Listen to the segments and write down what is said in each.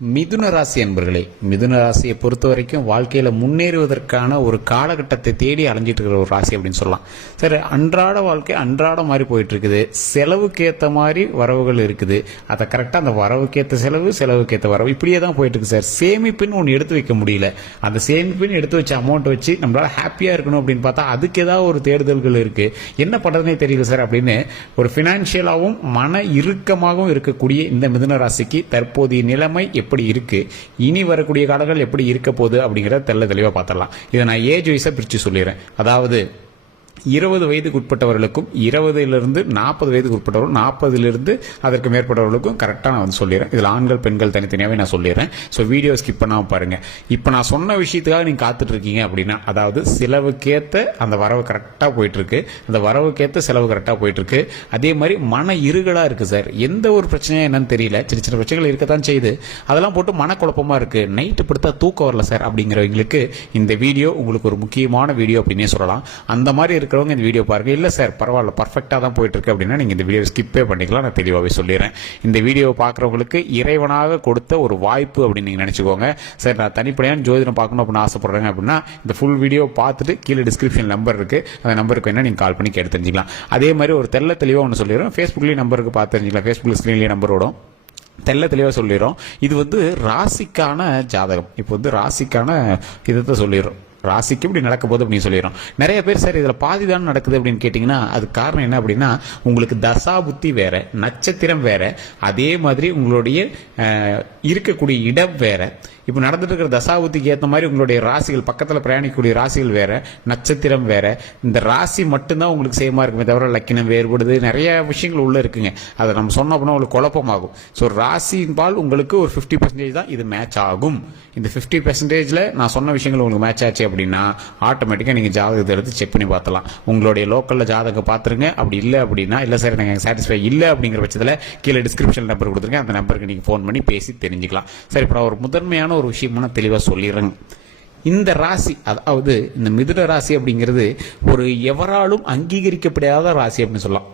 மிதுன ராசி அன்பர்களே, மிதுன ராசியை பொறுத்த வரைக்கும் வாழ்க்கையில் முன்னேறுவதற்கான ஒரு காலகட்டத்தை தேடி அலைஞ்சிட்டு இருக்கிற ஒரு ராசி அப்படின்னு சொல்லலாம். சரி, அன்றாட வாழ்க்கை அன்றாட மாதிரி போயிட்டு இருக்குது. செலவுக்கு ஏற்ற மாதிரி வரவுகள் இருக்குது. அதை கரெக்டாக அந்த வரவுக்கேற்ற செலவு, செலவுக்கேற்ற வரவு இப்படியே தான் போயிட்டு இருக்கு சார். சேமிப்புன்னு ஒன்று எடுத்து வைக்க முடியல. அந்த சேமிப்புன்னு எடுத்து வச்ச அமௌண்ட் வச்சு நம்மளால ஹாப்பியாக இருக்கணும் அப்படின்னு பார்த்தா அதுக்கு ஏதாவது ஒரு தேடுதல்கள் இருக்கு. என்ன பண்ணுறதுனே தெரியல சார் அப்படின்னு ஒரு ஃபினான்ஷியலாகவும் மன இறுக்கமாகவும் இருக்கக்கூடிய இந்த மிதுன ராசிக்கு தற்போதைய நிலைமை எப்படி இருக்கு, இனி வரக்கூடிய காலங்கள் எப்படி இருக்க போகுது அப்படிங்கிறத தெளிவா பார்த்துடலாம். இதை நான் ஏஜ் வைஸா பிரிச்சு சொல்லிடுறேன். அதாவது 20 வயதுக்கு உட்பட்டவர்களுக்கும் 20லிருந்து 40 வயதுக்கு உட்பட்டவர்கள் 40லிருந்து அதற்கு மேற்பட்டவர்களுக்கும் கரெக்டாக நான் வந்து சொல்லிடுறேன். இதில் ஆண்கள் பெண்கள் தனித்தனியாகவே நான் சொல்லிடுறேன். ஸோ வீடியோ ஸ்கிப் பண்ணாமல் பாருங்க. இப்போ நான் சொன்ன விஷயத்துக்காக நீங்கள் காத்துட்டு இருக்கீங்க அப்படின்னா, அதாவது செலவுக்கேற்ற அந்த வரவு கரெக்டாக போயிட்டு இருக்கு, அந்த வரவுக்கேற்ற செலவு கரெக்டாக போயிட்டு இருக்கு. அதே மாதிரி மன இருகலாக இருக்கு சார். எந்த ஒரு பிரச்சனையும் என்னன்னு தெரியல, சின்ன சின்ன பிரச்சனைகள் இருக்கத்தான் செய்யுது. அதெல்லாம் போட்டு மனக்குழப்பமா இருக்கு, நைட்டு படுத்தா தூக்கம் வரல சார் அப்படிங்கிறவங்களுக்கு இந்த வீடியோ உங்களுக்கு ஒரு முக்கியமான வீடியோ அப்படின்னே சொல்லலாம். அந்த மாதிரி இருக்கிறவங்க இந்த வீடியோ பாருங்க. இல்ல சார் பரவாயில்ல பர்ஃபெக்டா தான் போயிட்டு இருக்கு அப்படின்னா நீங்க இந்த வீடியோ ஸ்கிப்பே பண்ணிக்கலாம். நான் தெளிவாகவே சொல்லிடுறேன். இந்த வீடியோ பார்க்குறவங்களுக்கு இறைவனாக கொடுத்த ஒரு வாய்ப்பு அப்படின்னு நீங்க நினைச்சுக்கோங்க. சார் நான் தனிப்படையான ஜோதிடம் பார்க்கணும் அப்படின்னு ஆசைப்படுறேன் அப்படின்னா இந்த ஃபுல் வீடியோ பார்த்துட்டு கீழே டிஸ்கிரிப்ஷன் நம்பர் இருக்கு, அந்த நம்பருக்கு என்ன நீங்க கால் பண்ணி கேட்டு தெரிஞ்சுக்கலாம். அதே மாதிரி ஒரு தெளிவாக ஒன்று சொல்லிடுறோம். ஃபேஸ்புக்லேயும் நம்பருக்கு பார்த்து தெரிஞ்சுக்கலாம். ஃபேஸ்புக் ஸ்க்ரீன்லேயே நம்பர் ஓடும். தெளிவாக சொல்லிடுறோம். இது வந்து ராசிக்கான ஜாதகம். இப்போ வந்து ராசிக்கான இதை சொல்லிடுறோம். ராசிக்கு இப்படி நடக்க போது அப்படின்னு சொல்லிடுறோம். நிறைய பேர் சார் இதில் பாதி தான் நடக்குது அப்படின்னு கேட்டிங்கன்னா அது காரணம் என்ன அப்படின்னா, உங்களுக்கு தசா புத்தி வேற, நட்சத்திரம் வேற, அதே மாதிரி உங்களுடைய இருக்கக்கூடிய இடம் வேற. இப்போ நடந்துட்டு இருக்கிற தசாபுத்திக்கு ஏற்ற மாதிரி உங்களுடைய ராசிகள் பக்கத்தில் பிரயாணிக்கக்கூடிய ராசிகள் வேற, நட்சத்திரம் வேற. இந்த ராசி மட்டும்தான் உங்களுக்கு சேமா இருக்குமே தவிர லக்கினம் வேறுபடுது, நிறைய விஷயங்கள் உள்ள இருக்குங்க. அதை நம்ம சொன்னோம் அப்படின்னா உங்களுக்கு குழப்பமாகும். ஸோ ராசின்பால் உங்களுக்கு ஒரு 50% தான் இது மேட்ச் ஆகும். இந்த 50%ல நான் சொன்ன விஷயங்கள் உங்களுக்கு மேட்ச் ஆச்சு அப்படின்னா ஆட்டோமேட்டிக்காக நீங்கள் ஜாதகத்தை எடுத்து செக் பண்ணி பார்த்தலாம். உங்களுடைய லோக்கலில் ஜாதகம் பார்த்துருங்க. அப்படி இல்லை அப்படின்னா, இல்லை சார் எனக்கு சாட்டிஸ்ஃபை இல்லை அப்படிங்கிற பட்சத்தில் கீழே டிஸ்கிரிப்ஷன் நம்பர் கொடுத்துருங்க. அந்த நம்பருக்கு நீங்கள் ஃபோன் பண்ணி பேசி தெரிஞ்சுக்கலாம். சரி, இப்போ ஒரு முதன்மையான ஒரு விஷயமான தெளிவாக சொல்லிடுறேங்க. இந்த ராசி, அதாவது இந்த மிதுன ராசி அப்படிங்கிறது ஒரு எவராலும் அங்கீகரிக்கப்படாத ராசி அப்படின்னு சொல்லலாம்.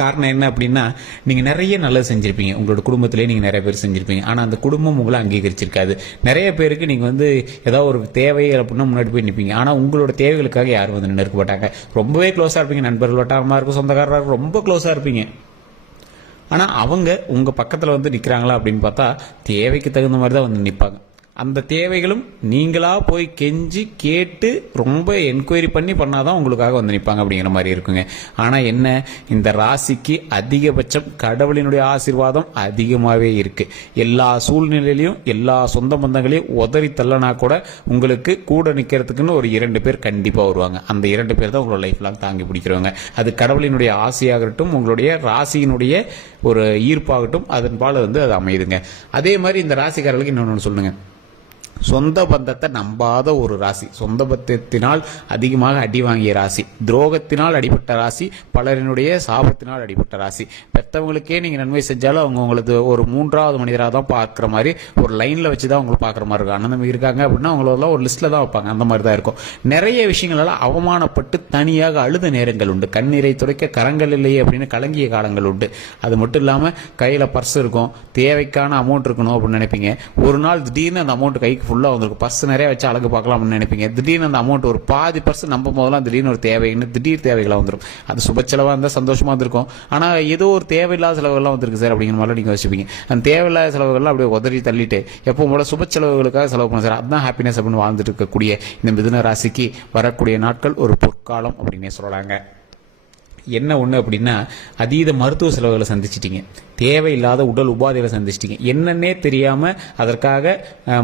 காரணம் என்ன அப்படின்னா, நீங்க நிறைய நல்லது செஞ்சிருப்பீங்க, உங்களோட குடும்பத்திலேயே நீங்க நிறைய பேர் செஞ்சிருப்பீங்க. ஆனா அந்த குடும்பம் உங்களை அங்கீகரிச்சிருக்காது. நிறைய பேருக்கு நீங்க வந்து ஏதாவது ஒரு தேவை அப்படின்னா முன்னாடி போய் நிற்பீங்க. ஆனா உங்களோட தேவைகளுக்காக யாரும் வந்து நின்று இருக்க மாட்டாங்க. ரொம்பவே க்ளோஸா இருப்பீங்க, நண்பர்கள் வட்டாரமா இருக்கும், சொந்தக்காரராக இருக்கும், ரொம்ப க்ளோஸா இருப்பீங்க. ஆனா அவங்க உங்க பக்கத்துல வந்து நிக்கிறாங்களா அப்படின்னு பார்த்தா தேவைக்கு தகுந்த மாதிரி தான் வந்து நிற்பாங்க. அந்த தேவைகளும் நீங்களா போய் கெஞ்சி கேட்டு ரொம்ப என்கொயரி பண்ணாதான் உங்களுக்காக வந்து நிற்பாங்க அப்படிங்கிற மாதிரி இருக்குங்க. ஆனா என்ன, இந்த ராசிக்கு அதிகபட்சம் கடவுளினுடைய ஆசீர்வாதம் அதிகமாகவே இருக்கு. எல்லா சூழ்நிலையிலையும் எல்லா சொந்த பந்தங்களையும் உதறி தள்ளனா கூட உங்களுக்கு கூட நிக்கிறதுக்குன்னு ஒரு 2 பேர் கண்டிப்பா வருவாங்க. அந்த 2 பேர் தான் உங்களோட லைஃப் லாங் தாங்கி பிடிக்கிறவங்க. அது கடவுளினுடைய ஆசையாகட்டும், உங்களுடைய ராசியினுடைய ஒரு ஈர்ப்பாகட்டும், அதன்பால வந்து அது அமையுதுங்க. அதே மாதிரி இந்த ராசிக்காரர்களுக்கு இன்னொன்று சொல்லுங்க, சொந்த பந்தத்தை நம்பாத ஒரு ராசி, சொந்த பந்தத்தினால் அதிகமாக அடி வாங்கிய ராசி, துரோகத்தினால் அடிபட்ட ராசி, பலரினுடைய சாபத்தினால் அடிபட்ட ராசி. பெற்றவங்களுக்கே நீங்க நன்மை செஞ்சாலும் அவங்க உங்களுக்கு ஒரு 3வது மனிதராக தான் பார்க்குற மாதிரி, ஒரு லைன்ல வச்சு தான் அவங்களை பார்க்குற மாதிரி இருக்கும். அண்ணன் இருக்காங்க அப்படின்னா அவங்களெல்லாம் ஒரு லிஸ்ட்ல தான் வைப்பாங்க. அந்த மாதிரி தான் இருக்கும். நிறைய விஷயங்களால அவமானப்பட்டு தனியாக அழுத நேரங்கள் உண்டு. கண்ணீரை துடைக்க கரங்கள் இல்லையே அப்படின்னு கலங்கிய காலங்கள் உண்டு. அது மட்டும் இல்லாம கையில பர்ஸ் இருக்கும், தேவைக்கான அமௌண்ட் இருக்கணும் அப்படின்னு நினைப்பீங்க. ஒரு நாள் திடீர்னு அந்த அமௌண்ட் கைக்கு ஃபுல்லா வந்துருக்கு, பர்ஸ் நிறைய வச்சு அழகு பார்க்கலாம் அப்படின்னு நினைப்பீங்க. திடீர்னு அந்த அமௌண்ட் ஒரு பாதி பர்ஸ் நம்பும் போதெல்லாம் திடீர்னு ஒரு தேவைன்னு திடீர் தேவைகளாக வந்துடும். அது சுப செலவாக இருந்தால் சந்தோஷமா இருந்திருக்கும். ஆனா ஏதோ ஒரு தேவையில்லாத செலவுகள்லாம் வந்திருக்கு சார் அப்படிங்கிற மாதிரி நீங்க யோசிப்பீங்க. அந்த தேவையில்லாத செலவுகள்லாம் அப்படியே உதறி தள்ளிட்டு எப்பவும் போல சுப செலவுகளுக்காக செலவு பண்ணும் சார். அதுதான் ஹாப்பினஸ் அப்படின்னு வாழ்ந்துட்டு இருக்கக்கூடிய இந்த மிதுன ராசிக்கு வரக்கூடிய நாட்கள் ஒரு பொற்காலம் அப்படின்னே சொல்லலாங்க. என்ன ஒண்ணு அப்படின்னா, அதீத மருத்துவ செலவுகளை சந்திச்சிட்டீங்க, தேவையில்லாத உடல் உபாதைகளை சந்திச்சிட்டீங்க. என்னன்னே தெரியாம அதற்காக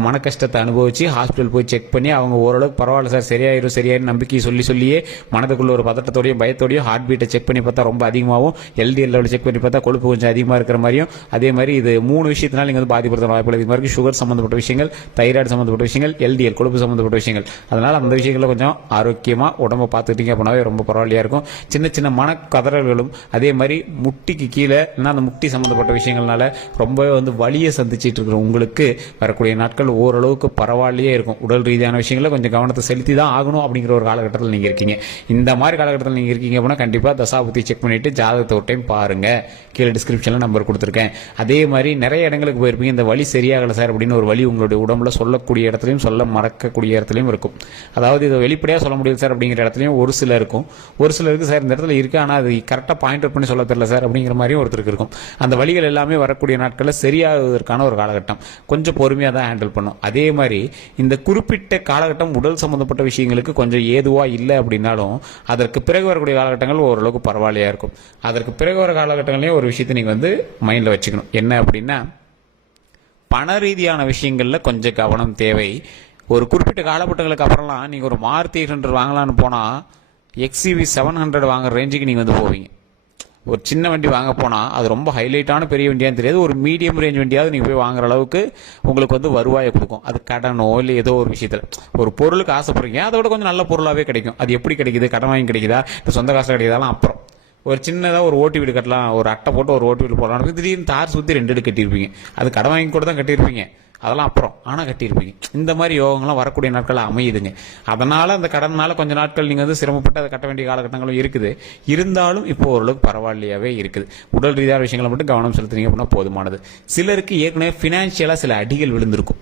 மன கஷ்டத்தை அனுபவிச்சு ஹாஸ்பிட்டல் போய் செக் பண்ணி அவங்க ஓரளவுக்கு பரவாயில்ல சார் சரியாயிரும் நம்பிக்கை சொல்லியே மனதுக்குள்ள ஒரு பதட்டத்தோடையும் பயத்தோடையும் ஹார்ட் பீட்டை செக் பண்ணி பார்த்தா ரொம்ப அதிகமாகவும், LDL லெவல் செக் பண்ணி பார்த்தா கொழுப்பு கொஞ்சம் அதிகமாக இருக்கிற மாதிரியும், அதே மாதிரி இது 3 விஷயத்தினால நீங்க வந்து பாதிப்படுத்த வாய்ப்புகள் அதிகமாக இருக்கு. சுகர் சம்பந்தப்பட்ட விஷயங்கள், தைராய்டு சம்பந்தப்பட்ட விஷயங்கள், LDL கொழுப்பு சம்பந்தப்பட்ட விஷயங்கள். அதனால அந்த விஷயங்களை கொஞ்சம் ஆரோக்கியமா உடம்ப பார்த்துக்கிட்டீங்க அப்படின்னாவே ரொம்ப பரவாயில்லையா இருக்கும். சின்ன சின்ன மன கதறல்களும், அதே மாதிரி முட்டிக்கு கீழே அந்த முட்டி சம்மந்தப்பட்ட விஷயங்கள்னால ரொம்பவே வலியை சந்திச்சிட்டு இருக்கிற உங்களுக்கு வரக்கூடிய நாட்கள் ஓரளவுக்கு பரவாயில்லையே இருக்கும். உடல் ரீதியான விஷயங்கள கொஞ்சம் கவனத்தை செலுத்தி தான் ஆகணும் அப்படிங்கிற ஒரு காலகட்டத்தில் நீங்கள் இருக்கீங்க. இந்த மாதிரி காலகட்டத்தில் நீங்கள் இருக்கீங்க அப்படின்னா கண்டிப்பாக தசாபுத்தி செக் பண்ணிட்டு ஜாதகத்தை ஒரு டைம் பாருங்க. கீழே டிஸ்கிரிப்ஷனில் நம்பர் கொடுத்துருக்கேன். அதே மாதிரி நிறைய இடங்களுக்கு போயிருப்பீங்க, இந்த வலி சரியாகலை சார் அப்படின்னு ஒரு வலி உங்களுடைய உடம்புல சொல்லக்கூடிய இடத்துலையும் சொல்ல மறக்கக்கூடிய இடத்துலையும் இருக்கும். அதாவது இதை வெளிப்படையாக சொல்ல முடியாது சார் அப்படிங்கிற இடத்துலையும் ஒரு சில இருக்கும். ஒரு சிலருக்கு சார் இந்த இடத்துல இருக்குது ஆனால் அது கரெக்டாக பாயிண்ட் அவுட் பண்ணி சொல்ல தெரியல சார் அப்படிங்கிற மாதிரியும் ஒருத்தருக்கு இருக்கும். அந்த வலிகள் எல்லாமே வரக்கூடிய நாட்களில் சரியாகுவதற்கான ஒரு காலகட்டம். கொஞ்சம் பொறுமையாக தான் ஹேண்டில் பண்ணும். அதே மாதிரி இந்த குறிப்பிட்ட காலகட்டம் உடல் சம்பந்தப்பட்ட விஷயங்களுக்கு கொஞ்சம் ஏதுவாக இல்லை அப்படின்னாலும் அதற்கு பிறகு வரக்கூடிய காலகட்டங்கள் ஓரளவுக்கு பரவாயில்லையா இருக்கும். அதற்கு பிறகு வர காலகட்டங்களையும் ஒரு விஷயத்தை நீங்கள் மைண்டில் வச்சுக்கணும். என்ன அப்படின்னா, பண ரீதியான விஷயங்களில் கொஞ்சம் கவனம் தேவை. ஒரு குறிப்பிட்ட காலகட்டங்களுக்கு அப்புறம்லாம் நீங்கள் ஒரு மாருதி 800 வாங்கலான்னு போனால் XUV 700 வாங்குற ரேஞ்சுக்கு நீங்கள் போவீங்க. ஒரு சின்ன வண்டி வாங்க போனால் அது ரொம்ப ஹைலைட்டான பெரிய வண்டியான்னு தெரியாது, ஒரு மீடியம் ரேஞ்ச் வண்டியாவது நீங்கள் போய் வாங்குற அளவுக்கு உங்களுக்கு வருவாயை கொடுக்கும். அது கடனோ இல்லை ஏதோ ஒரு விஷயத்தில் ஒரு பொருளுக்கு ஆசைப்படுறீங்க, அதை விட கொஞ்சம் நல்ல பொருளாகவே கிடைக்கும். அது எப்படி கிடைக்குது, கடன் வாங்கி கிடைக்குதா இல்லை சொந்த காசில் கிடைக்குதாலாம் அப்புறம். ஒரு சின்னதாக ஒரு ஓட்டு வீடு கட்டலாம், ஒரு அட்டை போட்டு ஒரு ஓட்டு வீடு போடலாம், திடீர்னு தார் சுற்றி 2 வீடு கட்டியிருப்பீங்க. அது கடன் வாங்கி கூட தான் கட்டியிருப்பீங்க, அதெல்லாம் அப்புறம் ஆனால் கட்டியிருப்பீங்க. இந்த மாதிரி யோகங்கள்லாம் வரக்கூடிய நாட்கள் அமையுதுங்க. அதனால் அந்த கடனால் கொஞ்சம் நாட்கள் நீங்கள் சிரமப்பட்டு அதை கட்ட வேண்டிய காலகட்டங்களும் இருக்குது. இருந்தாலும் இப்போ ஓரளவுக்கு பரவாயில்லையாவே இருக்குது. உடல் ரீதியான விஷயங்களை மட்டும் கவனம் செலுத்துனீங்க அப்படின்னா போதுமானது. சிலருக்கு ஏற்கனவே ஃபினான்ஷியலாக சில அடிகள் விழுந்திருக்கும்.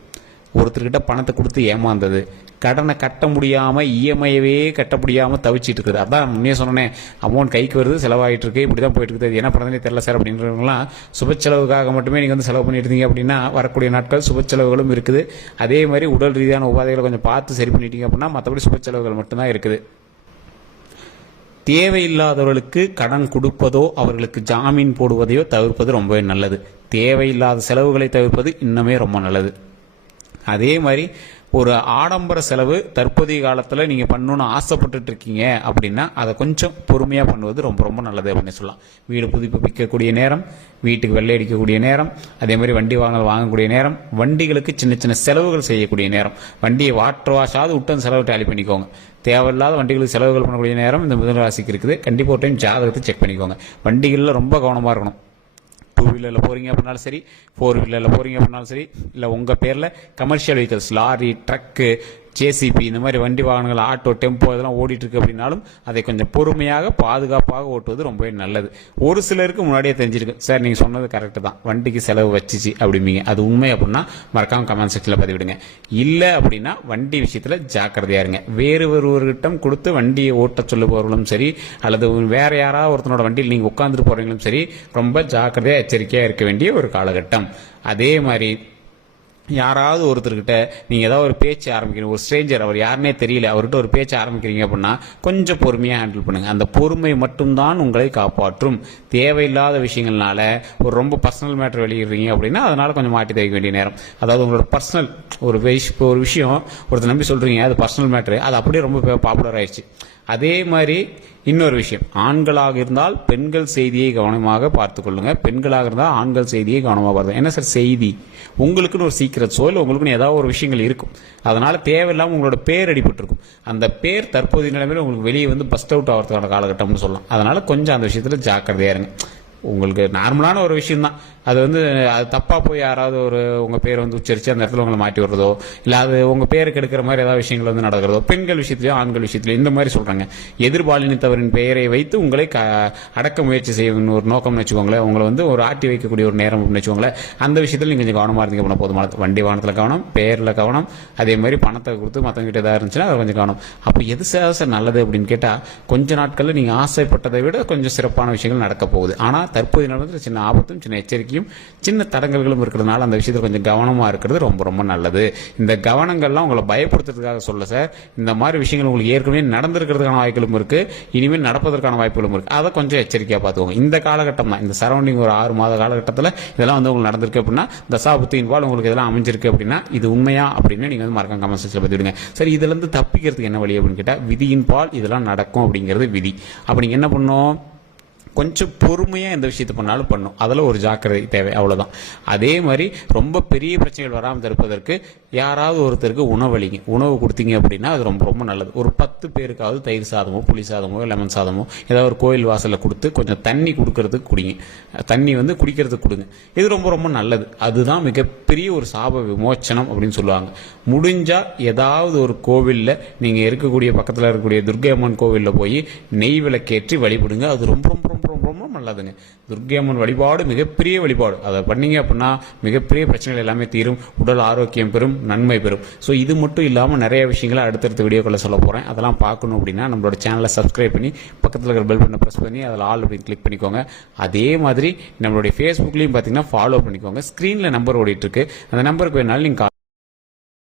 ஒருத்தர்கிட்ட பணத்தை கொடுத்து ஏமாந்தது, கடனை கட்ட முடியாமல் இஎம்ஐயவே கட்ட முடியாமல் தவிச்சிட்டு இருக்குது. அதான் முன்னே சொன்னேன், அமௌண்ட் கைக்கு வருது, செலவாகிட்டு இருக்கு, இப்படி தான் போயிட்டு இருக்குது, என்ன பண்ணுறதுனே தெரியல சார் அப்படின்றவங்களாம் சுப செலவுக்காக மட்டுமே நீங்கள் செலவு பண்ணிட்டு இருந்தீங்க அப்படின்னா வரக்கூடிய நாட்கள் சுப செலவுகளும் இருக்குது. அதே மாதிரி உடல் ரீதியான உபாதைகளை கொஞ்சம் பார்த்து சரி பண்ணிட்டீங்க அப்படின்னா மற்றபடி சுப செலவுகள் மட்டும்தான் இருக்குது. தேவையில்லாதவர்களுக்கு கடன் கொடுப்பதோ அவர்களுக்கு ஜாமீன் போடுவதையோ தவிர்ப்பது ரொம்பவே நல்லது. தேவையில்லாத செலவுகளை தவிர்ப்பது இன்னுமே ரொம்ப நல்லது. அதே மாதிரி ஒரு ஆடம்பர செலவு தற்போதைய காலத்தில் நீங்கள் பண்ணணும்னு ஆசைப்பட்டுட்டு இருக்கீங்க அப்படின்னா அதை கொஞ்சம் பொறுமையாக பண்ணுவது ரொம்ப ரொம்ப நல்லது அப்படின்னு சொல்லலாம். வீடு புதுப்பிக்கக்கூடிய நேரம், வீட்டுக்கு வெள்ளை அடிக்கக்கூடிய நேரம், அதே மாதிரி வண்டி வாங்கக்கூடிய நேரம், வண்டிகளுக்கு சின்ன சின்ன செலவுகள் செய்யக்கூடிய நேரம். வண்டியை வாட்டர் வாஷாவது விட்டு அந்த செலவு டேலி பண்ணிக்கோங்க. தேவையில்லாத வண்டிகளுக்கு செலவுகள் பண்ணக்கூடிய நேரம் இந்த மிதுன ராசிக்கு இருக்குது. கண்டிப்பாக ஒரு டைம் ஜாதகத்தை செக் பண்ணிக்கோங்க. வண்டிகளில் ரொம்ப கவனமாக இருக்கணும். 2 வீலரில் போகிறீங்க அப்படின்னாலும் சரி, 4 வீலரில் போகிறீங்க அப்படின்னாலும் சரி, இல்லை உங்கள் பேரில் commercial vehicles, lorry, truck, JCB இந்த மாதிரி வண்டி வாகனங்கள், ஆட்டோ, டெம்போ இதெல்லாம் ஓடிட்டு இருக்கு அப்படின்னாலும் அதை கொஞ்சம் பொறுமையாக பாதுகாப்பாக ஓட்டுவது ரொம்பவே நல்லது. ஒரு சிலருக்கு முன்னாடியே தெரிஞ்சிருக்கு, சார் நீங்கள் சொன்னது கரெக்டு தான், வண்டிக்கு செலவு வச்சிச்சு அப்படிம்பீங்க. அது உண்மை அப்படின்னா மறக்காம கமெண்ட் செக்ஷனில் பதிவிடுங்க. இல்லை அப்படின்னா வண்டி விஷயத்தில் ஜாக்கிரதையா இருங்க. வேறு ஒருவர்கிட்டம் கொடுத்து வண்டியை ஓட்ட சொல்லுபவர்களும் சரி, அல்லது வேற யாராவது ஒருத்தனோட வண்டியில் நீங்கள் உட்காந்துட்டு போறீங்களும் சரி, ரொம்ப ஜாக்கிரதையாக எச்சரிக்கையாக இருக்க வேண்டிய ஒரு காலகட்டம். அதே மாதிரி யாராவது ஒருத்தர்கிட்ட நீங்கள் ஏதாவது ஒரு பேச்சு ஆரம்பிக்கிறீங்க, ஒரு ஸ்ட்ரேஞ்சர், அவர் யாருன்னே தெரியல, அவர்கிட்ட ஒரு பேச்சு ஆரம்பிக்கிறீங்க அப்படின்னா கொஞ்சம் பொறுமையாக ஹேண்டில் பண்ணுங்க. அந்த பொறுமை மட்டும்தான் உங்களை காப்பாற்றும். தேவையில்லாத விஷயங்கள்னால ஒரு ரொம்ப பர்சனல் மேட்டர் வெளியிடுறீங்க அப்படின்னா அதனால கொஞ்சம் மாட்டி தைக்க வேண்டிய நேரம். அதாவது உங்களோட பர்சனல் ஒரு விஷயம் ஒருத்தர் நம்பி சொல்றீங்க, அது பர்சனல் மேட்டர், அது அப்படியே ரொம்ப பாப்புலர் ஆயிடுச்சு. அதே மாதிரி இன்னொரு விஷயம், ஆண்களாக இருந்தால் பெண்கள் செய்தியை கவனமாக பார்த்துக் கொள்ளுங்க, பெண்களாக இருந்தால் ஆண்கள் செய்தியை கவனமாக பார்த்து. என்ன சார் செய்தி? உங்களுக்குன்னு ஒரு சீக்கிரட்ஸோ இல்லை உங்களுக்குன்னு ஏதாவது ஒரு விஷயங்கள் இருக்கும், அதனால தேவையில்லாமல் உங்களோட பேர் அடிபட்டிருக்கும். அந்த பேர் தற்போதைய நிலைமையில் உங்களுக்கு வெளியே பஸ்ட் அவுட் ஆகிறதுக்கான காலகட்டம்னு சொல்லலாம். அதனால கொஞ்சம் அந்த விஷயத்தில் ஜாக்கிரதையா இருங்க. உங்களுக்கு நார்மலான ஒரு விஷயம் தான், அது அது தப்பாக போய் யாராவது உங்கள் பேரை உச்சரித்து அந்த இடத்துல உங்களை மாட்டி விடுறதோ, இல்லை அது உங்கள் பேருக்கு எடுக்கிற மாதிரி ஏதாவது விஷயங்கள் நடக்கிறதோ, பெண்கள் விஷயத்துலையோ ஆண்கள் விஷயத்துலையோ இந்த மாதிரி சொல்கிறாங்க. எதிர்பாலினத்தவரின் பெயரை வைத்து உங்களை அடக்க முயற்சி செய்யணும் ஒரு நோக்கம்னு வச்சுக்கோங்களேன், உங்களை ஒரு ஆட்டி வைக்கக்கூடிய ஒரு நேரம் வச்சுக்கோங்களேன். அந்த விஷயத்தில் நீங்கள் கொஞ்சம் கவனமாக இருந்தீங்க அப்படின்னா போதுமானது. வண்டி வாகனத்தில் கவனம், பேரில் கவனம், அதே மாதிரி பணத்தை கொடுத்து மற்றவங்கிட்ட ஏதாவது இருந்துச்சுன்னா அதை கொஞ்சம் கவனம். அப்போ எது சார் நல்லது அப்படின்னு கேட்டால், கொஞ்ச நாட்களில் நீங்கள் ஆசைப்பட்டதை விட கொஞ்சம் சிறப்பான விஷயங்கள் நடக்க போகுது. ஆனால் தற்போதைய நேரத்தில் சின்ன ஆபத்தும் சின்ன எச்சரிக்கையும் சின்ன தடங்கல்களும் இருக்கிறதுனால அந்த விஷயத்தில் கொஞ்சம் கவனமாக இருக்கிறது ரொம்ப ரொம்ப நல்லது. இந்த கவனங்கள்லாம் உங்களை பயப்படுத்துறதுக்காக சொல்ல சார். இந்த மாதிரி விஷயங்கள் உங்களுக்கு ஏற்கனவே நடந்திருக்கிறதுக்கான வாய்ப்புகளும் இருக்கு, இனிமேல் நடப்பதற்கான வாய்ப்புகளும் இருக்கு. அதை கொஞ்சம் எச்சரிக்கையாக பார்த்துக்கோங்க. இந்த காலகட்டம் தான், இந்த சரௌண்டிங் ஒரு 6 மாத காலகட்டத்தில் இதெல்லாம் உங்களுக்கு நடந்திருக்கு அப்படின்னா, தசாபுத்தியின் பால் உங்களுக்கு இதெல்லாம் அமைஞ்சிருக்கு அப்படின்னா இது உண்மையா அப்படின்னு நீங்கள் மறக்காம கமெண்ட் செக்ஷனில் பதிவிடுங்க. சரி, இதுல இருந்து தப்பிக்கிறதுக்கு என்ன வழி அப்படின்னு கேட்டால், விதியின் பால் இதெல்லாம் நடக்கும் அப்படிங்கிறது விதி. அப்படி என்ன பண்ணோம், கொஞ்சம் பொறுமையாக எந்த விஷயத்தை பண்ணாலும் பண்ணும். அதில் ஒரு ஜாக்கிரதை தேவை, அவ்வளோதான். அதே மாதிரி ரொம்ப பெரிய பிரச்சனைகள் வராமல் தடுப்பதற்கு யாராவது ஒருத்தருக்கு உணவளிங்க, உணவு கொடுத்தீங்க அப்படின்னா அது ரொம்ப ரொம்ப நல்லது. ஒரு 10 பேருக்காவது தயிர் சாதமோ புளி சாதமோ லெமன் சாதமோ ஏதாவது ஒரு கோயில் வாசலில் கொடுத்து கொஞ்சம் தண்ணி கொடுக்கறதுக்கு குடிங்க, தண்ணி குடிக்கிறதுக்கு கொடுங்க. இது ரொம்ப ரொம்ப நல்லது. அதுதான் மிகப்பெரிய ஒரு சாப விமோச்சனம் அப்படின்னு சொல்லுவாங்க. முடிஞ்சா ஏதாவது ஒரு கோவிலில் நீங்கள் இருக்கக்கூடிய பக்கத்தில் இருக்கக்கூடிய துர்க்கை அம்மன் கோவிலில் போய் நெய் விளக்கேற்றி வழிபடுங்க. அது ரொம்ப ரொம்ப ரொம்ப ரொம்ப ரொம்ப நல்லதுங்க. துர்க்கை அம்மன் வழிபாடு மிகப்பெரிய வழிபாடு. அதை பண்ணீங்க அப்படின்னா மிகப்பெரிய பிரச்சனைகள் எல்லாமே தீரும், உடல் ஆரோக்கியம் பெறும், நன்மை பெறும். ஸோ இது மட்டும் இல்லாமல் நிறைய விஷயங்களை அடுத்தடுத்த வீடியோக்களை சொல்ல போகிறேன். அதெல்லாம் பார்க்கணும் அப்படின்னா நம்மளோட சேனலை சப்ஸ்கிரைப் பண்ணி பக்கத்தில் இருக்கிற பெல் பட்டனை ப்ரெஸ் பண்ணி அதில் ஆல் அப்படின்னு கிளிக் பண்ணிக்கோங்க. அதே மாதிரி நம்மளுடைய ஃபேஸ்புக்லையும் பார்த்தீங்கன்னா ஃபாலோ பண்ணிக்கோங்க. ஸ்க்ரீனில் நம்பர் ஓடிட்டு இருக்கு, அந்த நம்பருக்கு வேணாலும் நீங்கள்